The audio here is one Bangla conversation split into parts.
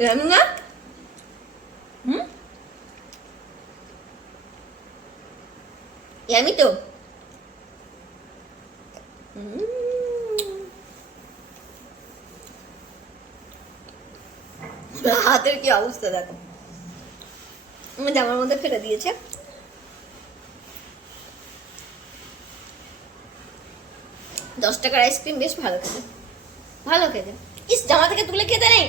জানি না। আমি তো হাতের কি অবস্থা দেখো, জামার মধ্যে ফেলে দিয়েছে। $10 আইসক্রিম বেশ ভালো খেতে, ভালো খেতে। ইস, জামা থেকে তুলে খেতে নেই,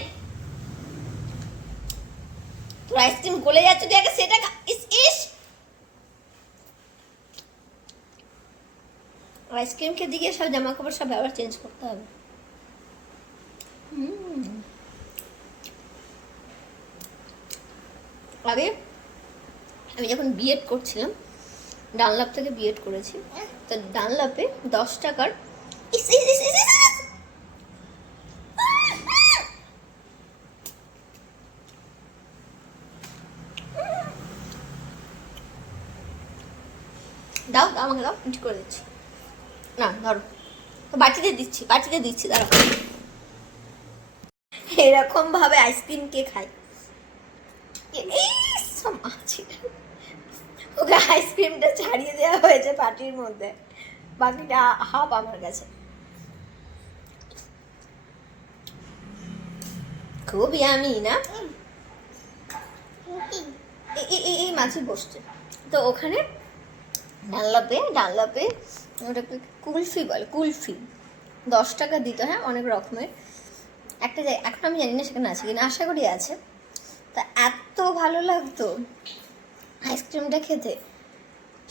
তোর আইসক্রিম গলে যাচ্ছে, তুই আগে সেটা খা। ইস ইস, আইসক্রিম খেতে গিয়ে সব জামা কাপড় সব আবার চেঞ্জ করতে হবে। আগে আমি যখন বিএড করছিলাম, ডানলাপ থেকে বিএড করেছি, তো ডানলাপে $10 ইস ইস ইস ইস ইস ইস। দাও দাও, আমাকে দাও, ঠিক করে দিচ্ছি। না ধরো, বাটিতে দিচ্ছি, বাটিতে দিচ্ছি, দাঁড়াও। এরকম ভাবে আইসক্রিম কে খায়? ওকে আইসক্রিমটা ছাড়িয়ে দেওয়া হয়েছে পাটির মধ্যে, বাকিটা হাফ আমার কাছে। খুব ইয়ামি না? এই মাছি বসছে তো ওখানে ডানলাপে, ডানলাপে ওটাকে কুলফি বলে, কুলফি। $10 দিত, হ্যাঁ, অনেক রকমের। একটা এখন আমি জানি না সেখানে আছে কিনা, আশা করি আছে। তা এত ভালো লাগতো আইসক্রিমটা খেতে,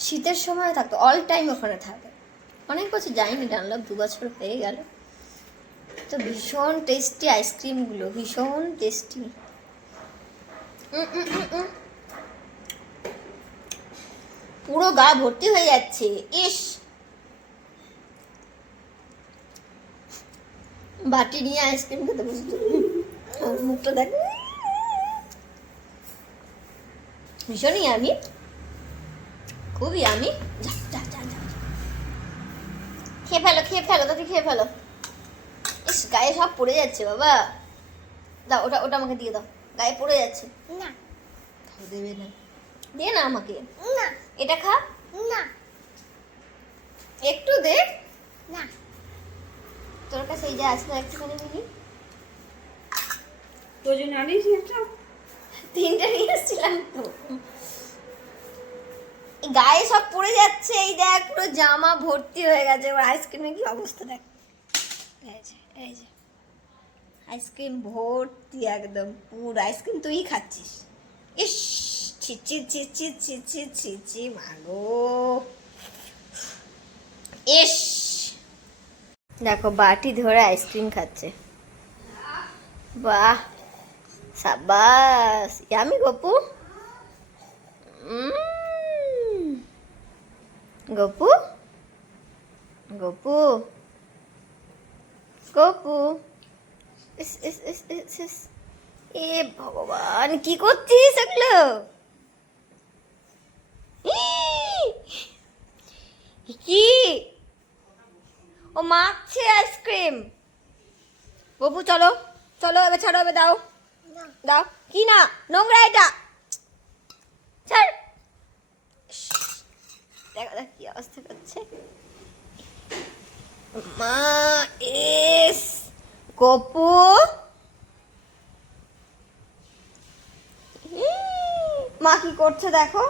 শীতের সময় থাকতো, অল টাইম ওখানে থাকে। অনেক বছর যাইনি ডানলাপ, 2 বছর হয়ে গেল। তো ভীষণ টেস্টি আইসক্রিমগুলো, ভীষণ টেস্টি। পুরো গা ভর্তি হয়ে যাচ্ছে। ইস, বাটি নিয়ে আইসক্রিম খেতে বসতো, মুখটা দেখ, ভীষণই আমি, খুবই আমি। খেয়ে ফেলো, খেয়ে ফেলো, তাতে খেয়ে ফেলো। ইস, গায়ে সব পড়ে যাচ্ছে বাবা। দাও, ওটা ওটা আমাকে দিয়ে দাও, গায়ে পড়ে যাচ্ছে। না দেবে না, দে না আমাকে। না, এটা খা না, একটু দে না। তোর কাছে এই যে আছে না, একটুখানি মিনি, তোর জন্য আনিস একটা, 3টে নিয়ে এসেছিলাম তো। গায়ে সব পড়ে যাচ্ছে, এই দেখ পুরো জামা ভর্তি হয়ে গেছে। এবার আইসক্রিমের কি অবস্থা দেখ, এই যে এই যে আইসক্রিম ভর্তি, একদম পুরো আইসক্রিম তুই খাচ্ছিস। ইস, ছিচি ছিচি ছিচি ছিচি, মাগো। ইস, দেখো বাটি ধরে আইসক্রিম খাচ্ছে, বাহ, সাবাস, ইয়ামি গপু। গপু গপু গপু, ইস ইস ইস ইস ইস। এ ভগবান, কি করছিস এগুলো? কি, ও মাখছে আইসক্রিম। গপু চলো চলো, এবার ছাড়ো, এবার দাও দাও। কি না, নোংরা এটা, ছাড়। দেখো দেখ কি অবস্থা করছে মা। এস গপু, মা কি করছে দেখো।